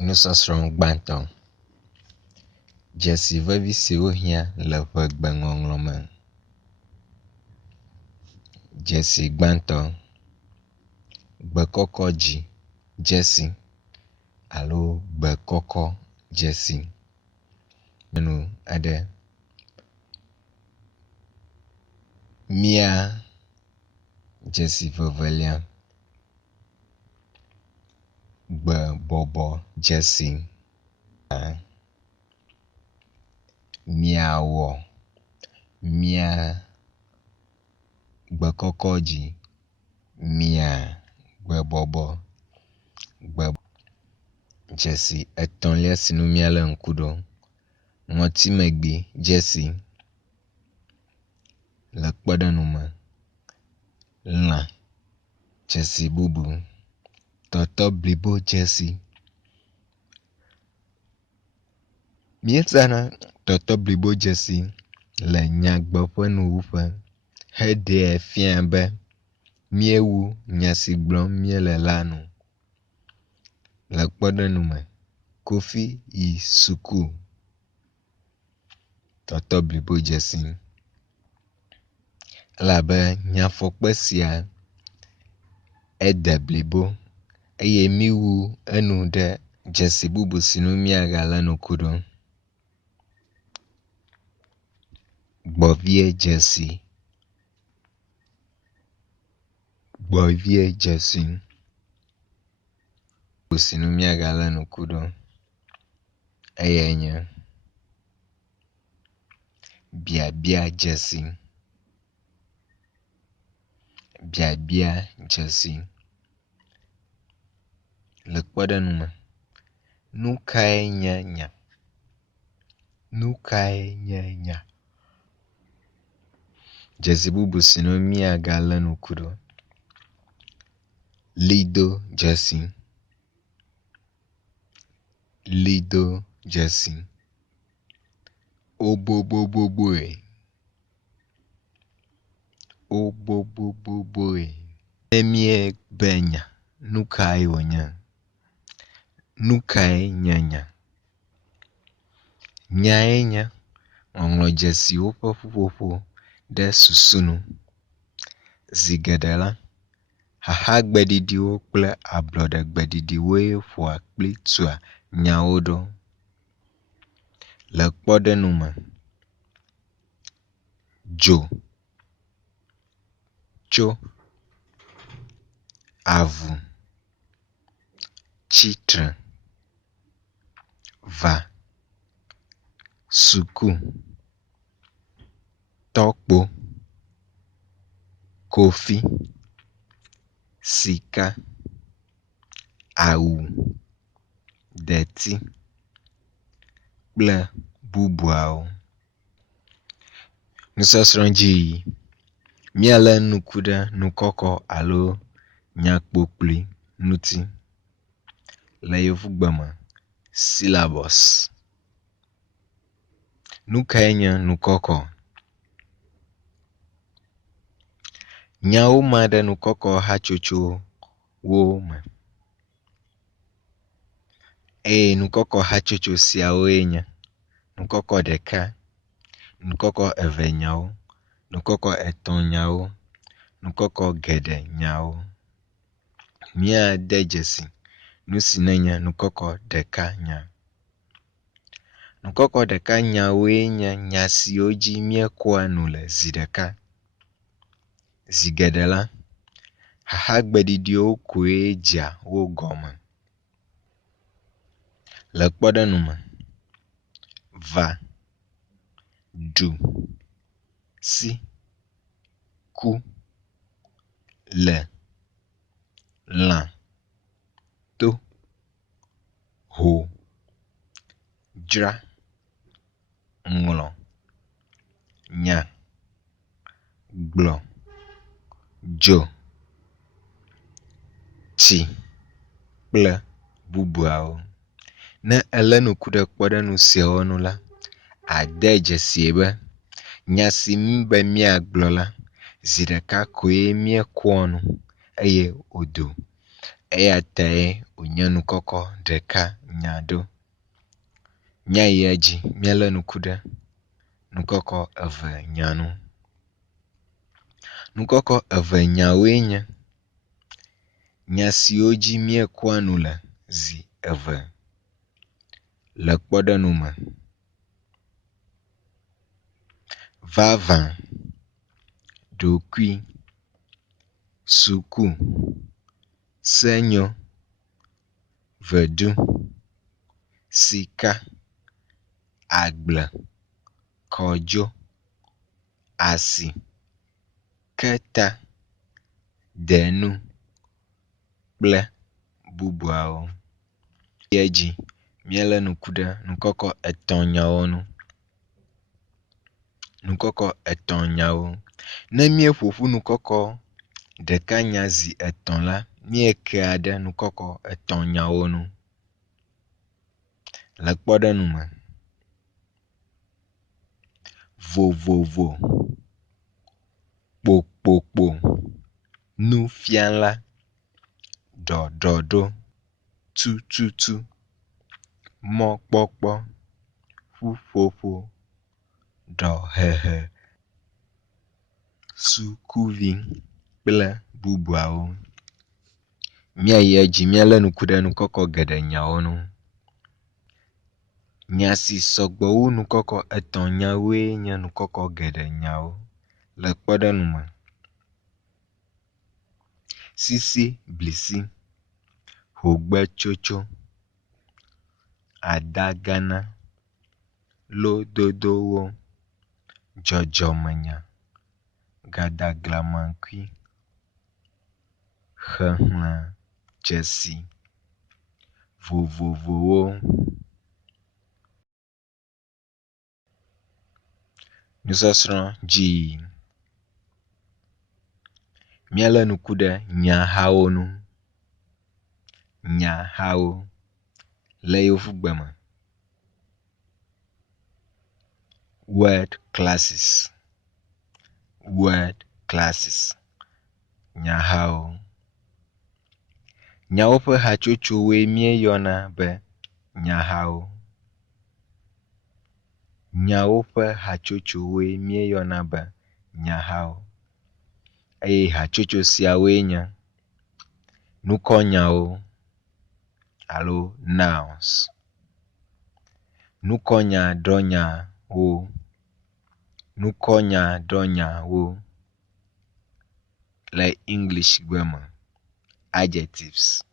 Nusɔsrɔ̃ gbãtɔ. Dzesi vevi siwo hiã le ƒe gbeŋɔŋlɔ me. Dzesi gbãtɔ. Gbekɔkɔ dzi dzesi alo gbekɔkɔ dzesi. Nyɔnu aɖe mia dzesi vevelia. Gbebɔbɔ dzesi. Miawɔ mia gbekɔkɔ dzi mia gbebɔbɔ dzesi etɔ̃lia si nu mia le ŋku ɖo. Ŋɔtimegbe dzesi le kpeɖeŋu me. Lã dzesi bubu. Tɔtɔ blibo dzesi. Míezãna tɔtɔ blibo dzesi le nyagbe ƒe nuwuƒe heɖea fia be míewu nya si gblɔm míele la nu. Le kpeɖeŋu me, Kofi yi suku. Tɔtɔ blibo dzesi. Elabe nyafɔkpe sia ede blibo eye míwu enu ɖe dzesi bubu si nu míagale ŋku ɖo. Gbɔvie dzesi. Gbɔvie dzesi. Si nu míagale ŋku ɖo eye nye biabia dzesi. Biabia dzesi. Le kpeɖeŋu me, nu kae nye nya? Nu kae nye nya? Dzesi bubu si nu míagale ŋku ɖo. Lido dzesi. Lido dzesi. Oboboboboe. Oboboboboe. Emie benya. Nu kae wònye? Nu kae nye nya? Nyae nye ŋɔŋlɔ dzesiwo ƒe ƒuƒoƒo ɖe susunu. Zi geɖe la, xaxa gbeɖiɖiwo kple ablɔɖe gbeɖiɖiwoe ƒoa kpli tua nyawo ɖo. Le kpɔɖeŋu me, dzo, tso, avu, tsitre, va, suku, tɔkpo, kofi, sika, awu, deti kple bubuawo. Nusɔsrɔ̃ dzi míale ŋku ɖe nukɔkɔ alo nyakpokpli ŋuti. Le yevugbe me, syllabus. Nu kae nye nukɔkɔ? Nyawo ma ɖe nukɔkɔ hatsotsowo me. Eye nukɔkɔ hatsotso siawoe nye nukɔkɔ ɖeka, nukɔkɔ eve nyawo, nukɔkɔ etɔ̃ nyawo, nukɔkɔ geɖe nyawo. Míade dzesi nu si nenye nukɔkɔ ɖeka nya. Nukɔkɔ ɖeka nyawoe nye nya siwo dzi míekɔa nu le zi ɖeka. Zi geɖe la, xaxa gbeɖiɖiwo koe dzea wo gɔme. Le kpɔɖeŋu me, va, ɖu, si, ku, le, lã, to, ho, dzra, ŋlɔ, nya, gblɔ, dzo, tsi kple bubuawo. Ne ele ŋku ɖe kpɔɖeŋu siawo nu la, ade dzesie be nya si be míagblɔ la, zi ɖeka koe míekɔa nu eye wòdo. Eya tae wònye nukɔkɔ ɖeka nyado. Nya yi edzi míele nuku ɖe nukɔkɔ eve nyanu. Nukɔkɔ eve nyawoe nye nya siwo dzi míekɔa nu le zi eve. Le kpɔɖenu me, vavã, ɖokui, suku, senyo, vedu, sika, agble, kɔdzo, asi, keta, denu kple bubuawo. Yi edzi míele nuku ɖe nukɔkɔ etɔ̃ nyawo nu. Nukɔkɔ etɔ̃ nyawo. Ne míeƒoƒu nukɔkɔ ɖeka nya zi etɔ̃ la, míekea ɖe nukɔkɔ etɔ̃ nyawo nu. Le kpɔɖenu me, vovovo, kpokpokpo, nufiala, ɖɔɖɔɖo, tututu, mɔkpɔkpɔ, ƒuƒoƒo, ɖɔhehe, sukuvi kple bubuawo. Míayi edzi míele nuku ɖe nukɔkɔ geɖe nyawo nu. Nya si sɔgbɔ wu nukɔkɔ etɔ̃ nyawoe nye nukɔkɔ geɖe nyawo. Le kpɔɖenu me, sisi blisi, hogbetsotso, adagana, lododowo, dzɔdzɔmenya, gadaglamakui, xexlẽ dzesi, vovovowo. Nusɔsrɔ̃ dzi. Míele nuku ɖe nyahawo nu. Nyahawo le yevugbe me. Word classes. Word classes. Nyahawo. Nyawo ƒe hatsotsowoe míeyɔna be nyahawo. Nyawo ƒe hatsotsowoe míeyɔna be nyahawo. Eye hatsotso siawoe nye nukɔnyawo alo nouns. Nukɔnya drɔnyawo. Nukɔnya drɔnyawo. Le English gbe me, adjectives.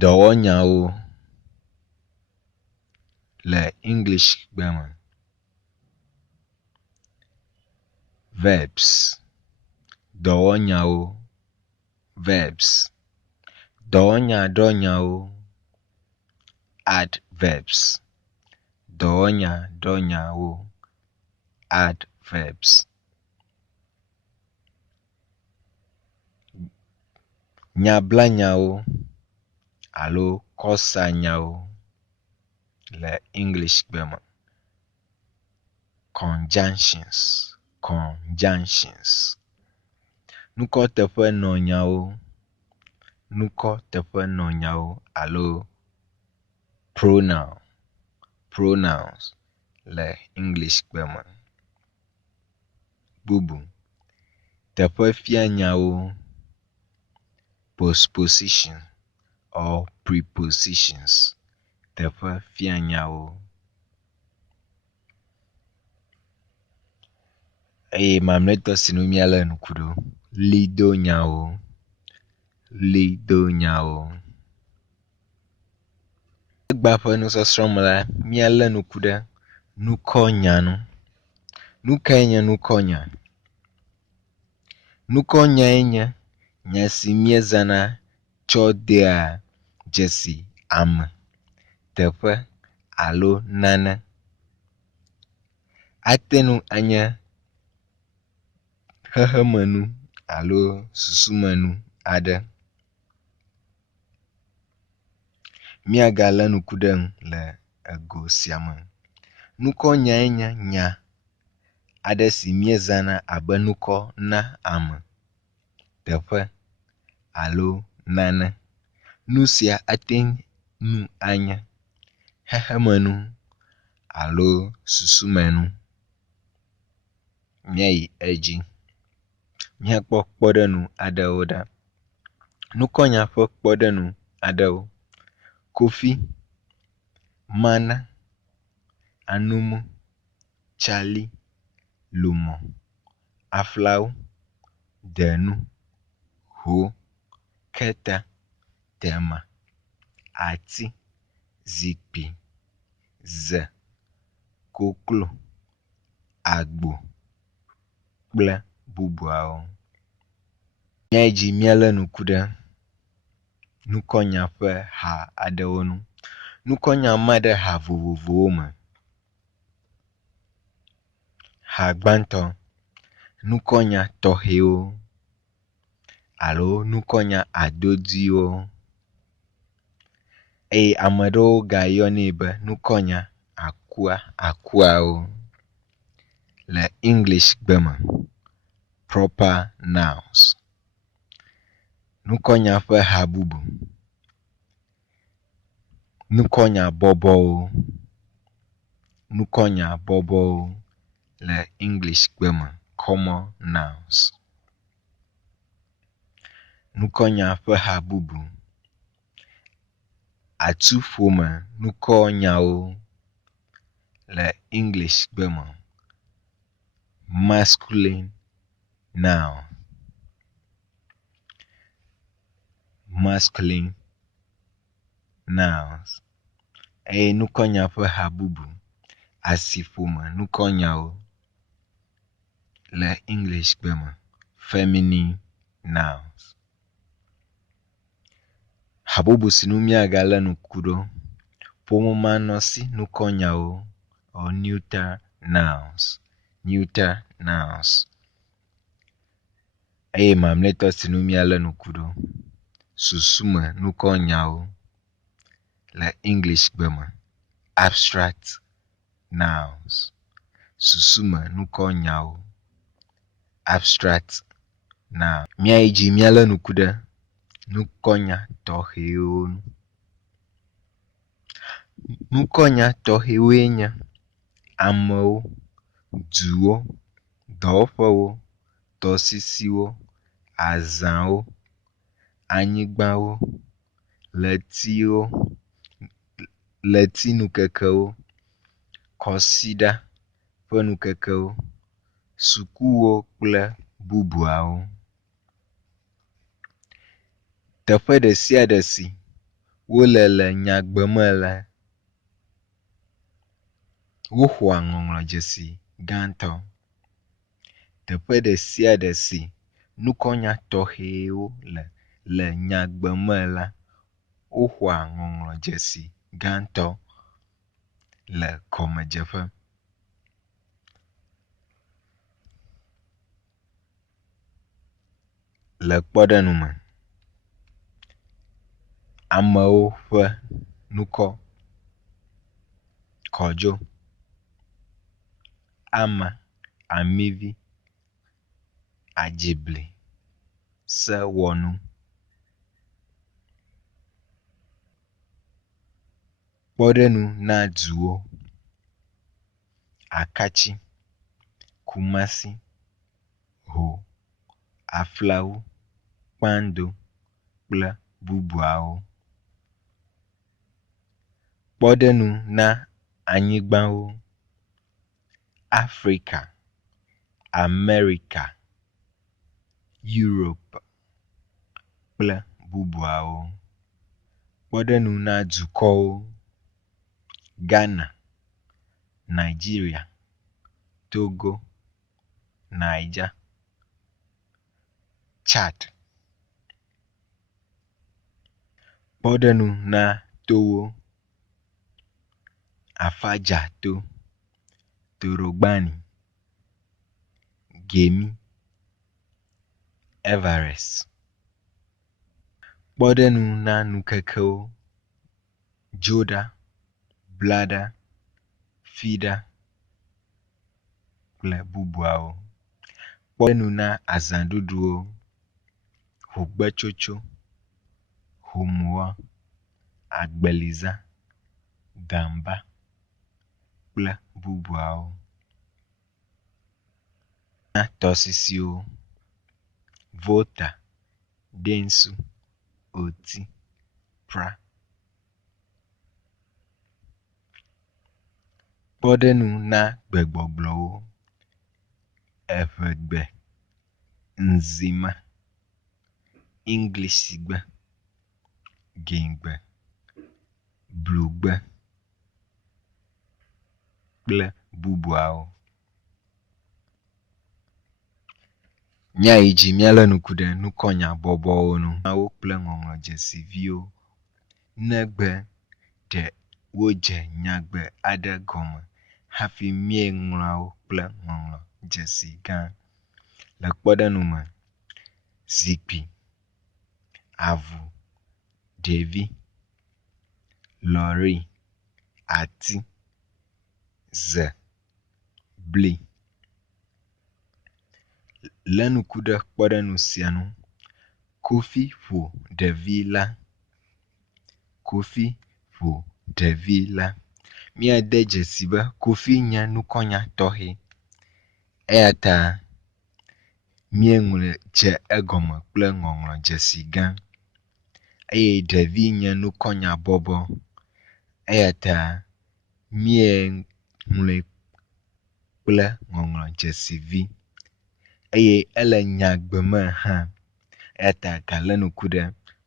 Dɔwɔnyawo. Le English gbe me, verbs. Dɔwɔnyawo, verbs. Dɔwɔnya drɔnyawo, adverbs. Dɔwɔnya drɔnyawo, adverbs. Nyablanyawo alo kɔsanyawo le English gbe me, conjunctions. Conjunctions. Nukɔ teƒe nɔnyawo. Nukɔ teƒe nɔnyawo alo pronoun. Pronouns le English gbe me. Bubu. Teƒe fianyawo. Postposition or prepositions. Teƒe fianyawo. Eye mamletɔ si nu míele nuku ɖo, lidonyawo. Lidonyawo. Egba ƒe nusɔsrɔ̃ me la, míele nuku ɖe nukɔnya nu. Nu kae nye nukɔnya? Nukɔnyae nye nya si míezãna tsɔ dea dzesi ame, teƒe alo nane. Ate ŋu anye xexemenu alo susumenu aɖe. Míagale nuku ɖe ŋu le ego sia me. Nukɔnyae nye nya aɖe si míezãna abe nukɔ na ame, teƒe alo nane. Nu sia ate nu anye xexemenu alo susumenu. Míayi edzi. Míakpɔ kpɔɖenu aɖewo ɖa. Nukɔnya ƒe kpɔɖenu aɖewo. Kofi, mana, anumu, tsali, lumo, aflawo, denu, ho, keta, tema, ati, zikpui, ze, koklo, agbo kple bubuawo. Míayi dzi míalé ŋku ɖe nukɔnya ƒe ha aɖewo nu. Nukɔnya ma ɖe ha vovovowo me. Ha gbãtɔ, nukɔnya tɔxɛwo alo nukɔnya adodiwo eye ame aɖewo gayɔnɛ be nukɔnya akuakuawo le English gbe me. Proper nouns. Nukɔnya ƒe ha bubu. Nukɔnya bɔbɔwo. Nukɔnya bɔbɔwo le English gbe me. Common nouns. Nukɔnya ƒe ha bubu. Atuƒome nukɔnyawo le English gbe me. Masculine noun. Masculine nouns. Eye nukɔnya ƒe ha bubu. Asiƒome nukɔnyawo le English gbe me. Feminine nouns. Ha bubu si nu míagalé ŋku ɖo. Ƒomemanɔsi nukɔnyawo or neuter nouns. Neuter nouns. Eye mamlɛtɔ si nu míalé ŋku ɖo. Susume nukɔnyawo le English gbe me. Abstract nouns. Susume nukɔnyawo. Abstract nouns. Míayi dzi míalé ŋku ɖe nukɔnya tɔxɛwo nu. Nukɔnya tɔxɛwoe nye amewo, duwo, dɔwɔƒewo, tɔsisiwo, azãwo, anyigbawo, letiwo, letinukekewo, kɔsiɖa ƒe nukekewo, sukuwo kple bubuawo. Teƒe ɖe sia ɖe si wole le nyagbe me la, woxɔa ŋɔŋlɔdzesi gãtɔ. Teƒe ɖe sia ɖe si nukɔnya tɔxɛwo le nyagbe me la, woxɔa ŋɔŋlɔdzesi gãtɔ le gɔmedzeƒe. Le kpɔɖenu me, amewo ƒe nukɔ. Kɔdzo, ama, amivi, adzibli, sewɔnu. Kpɔɖenu na duwo. Akatsi, kumasi, ho, aflawo, kpando kple bubuawo. Kpɔɖenu na anyigbawo. Africa, America, Europe kple bubuawo. Kpɔɖenu na dukɔwo. Ghana, Nigeria, Togo, Niger, Chad. Kpɔɖenu na towo. Afadzato, Torogbani, Gemi, Everest. Kpɔɖenu na nukekewo. Dzoɖa, blaɖa, fiɖa kple bubuawo. Kpɔɖenu na azãɖuɖuwo. Hogbetsotso, homoa, agbeliza, gamba, kple bubuawo. Na tɔsisiwo, vota, densu, oti, pra. Kpɔɖenu na gbegbɔgblɔwo, eʋegbe, nzima, Englishgbe, gɛ̃gbe, blugbe kple bubuawo. Míayi dzi míalé ŋku ɖe nukɔnya bɔbɔwo nu kple ŋɔŋlɔ dzesiviwo negbe ɖe wodze nyagbe aɖe gɔme hafi míeŋlɔawo kple ŋɔŋlɔ dzesi gã. Le kpɔɖenu me, zikpui, avu, ɖevi, lɔri, ati, ze, bli. Lé ŋku ɖe kpɔɖenu sia nu, kofi ƒo ɖevi la. Kofi ƒo ɖevi la. Míade dzesi be kofi nye nukɔnya tɔxɛ eya ta míeŋlɔe dze egɔme kple ŋɔŋlɔ dzesi gã eye ɖevi nye nukɔnya bɔbɔ eya ta míeŋlɔe kple ŋɔŋlɔ dzesivi eye ele nyagbe me hã eya ta galé ŋku ɖe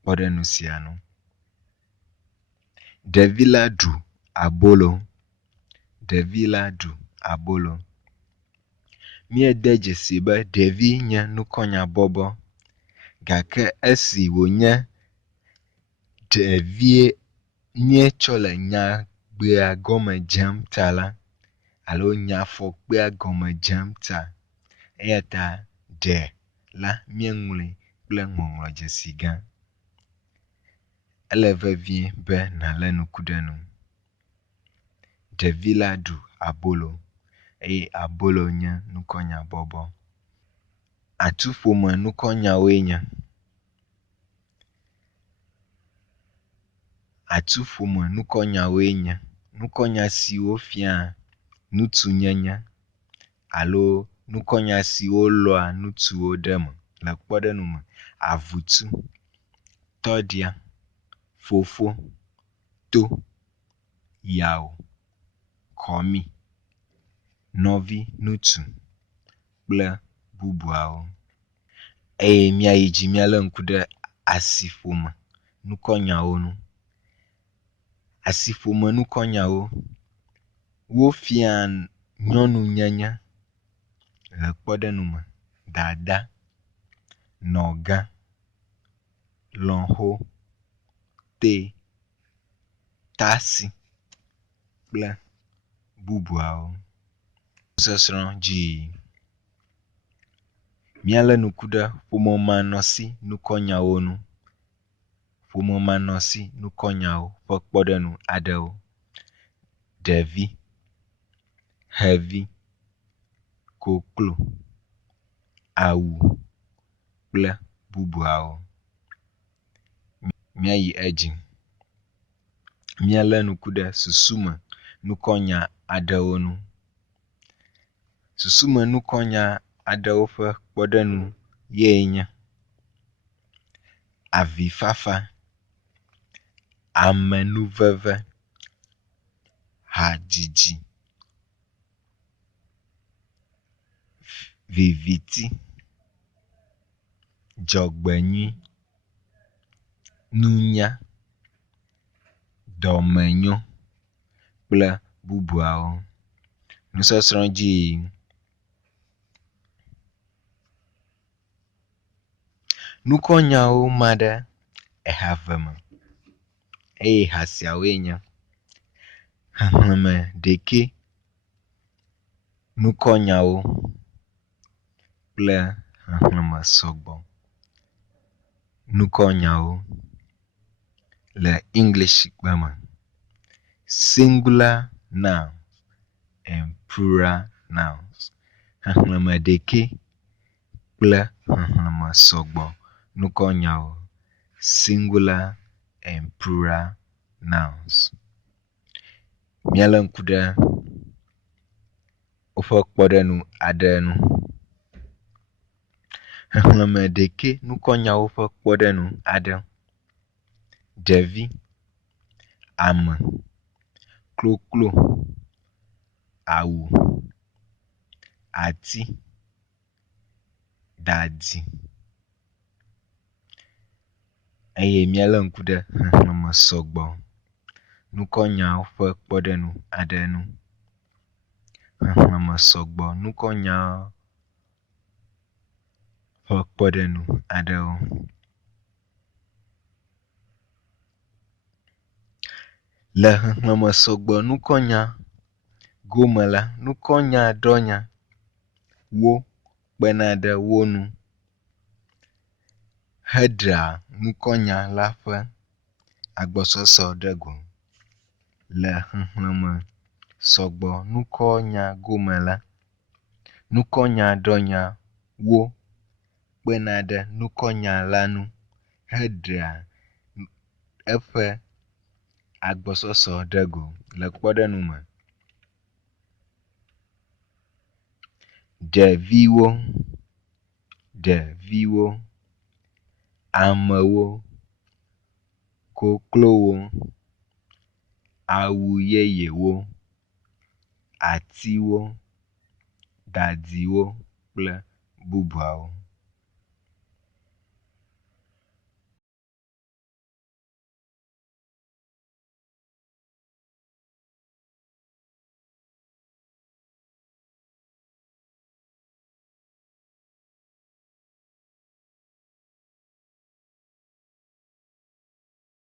kpɔɖenu sia nu. Ɖevi la ɖu abolo. Ɖevi la ɖu abolo. Míede dzesi be ɖevi nye nukɔnya bɔbɔ gake esi wònye ɖevie míetsɔ le nyagbea gɔme dzem ta la, alo nyafɔkpea gɔme dzem ta, eya ta ɖe la míeŋlɔe kple ŋɔŋlɔ dzesi gã. Ele vevie be nàlé ŋku ɖe nu. Ɖevi la ɖu abolo eye abolo nye nukɔnya bɔbɔ. Atuƒome nukɔnyawoe nye. Atuƒome nukɔnyawoe nye nukɔnya siwo fia nutsunyenye alo nukɔnya siwo lɔa nutsuwo ɖe me. Le kpɔɖenu me, avutu, tɔɖia, fofo, to, yawo, kɔmi, nɔvi nutsu kple bubuawo. Eye míayi dzi míalé ŋku ɖe asiƒome nukɔnyawo nu. Asiƒome nukɔnyawo wofia nyɔnunyenye le kpɔɖenu me, dada, nɔgã, lɔ̃xo, te, tasi kple bubuawo. Sɔsrɔ̃ dzi. Míalé ŋku ɖe ƒomemanɔsi nukɔnyawo nu. Ƒomemanɔsi nukɔnyawo ƒe kpɔɖenu aɖewo. Ɖevi, xevi, koklo, awu kple bubuawo. Míayi edzi. Míalé ŋku ɖe susume nukɔnya aɖewo nu. Susume nukɔnya aɖewo ƒe kpɔɖenu ye nye avifafa, amenuveve, hadzidzi, viviti, dzɔgbenyui, nunya, dɔmenyo kple bubuawo. Nusɔsrɔ̃ dzi. Nukɔnyawo ma ɖe eha ve me eye ha siawoe nye xexlẽme ɖekɛ, nukɔnyawo kple xexlẽme sɔgbɔ nukɔnyawo le Englishgbe me. Singular noun and plural nouns. Xexlẽme ɖekɛ kple xexlẽme sɔgbɔ nukɔnyawo. Singular and plural nouns. Míale ŋku ɖe woƒe kpɔɖenu aɖe nu. Xexlẽme ɖekɛ nukɔnyawo ƒe kpɔɖenu aɖe. Ɖevi, ame, kloklo, awu, ati, dadi. Eye míale ŋku ɖe xexlẽme sɔgbɔ nukɔnyawo ƒe kpɔɖenu aɖe nu. Xexlẽme sɔgbɔ nukɔnyawo ƒe kpɔɖenu aɖewo. Le xexlẽme sɔgbɔ nukɔnya gome la, nukɔnya ɖɔnya wo kpena ɖe wo nu heɖea nukɔnya la ƒe agbɔsɔsɔ ɖe go. Le xexlẽme sɔgbɔ nukɔnya gome la, nukɔnya ɖɔnya wo kpena ɖe nukɔnya la nu heɖea eƒe agbɔsɔsɔ ɖe go le kpɔɖenu me. Ɖeviwo, ɖeviwo, amewo, koklowo, awu yeyewo, atiwo, dadiwo kple bubuawo.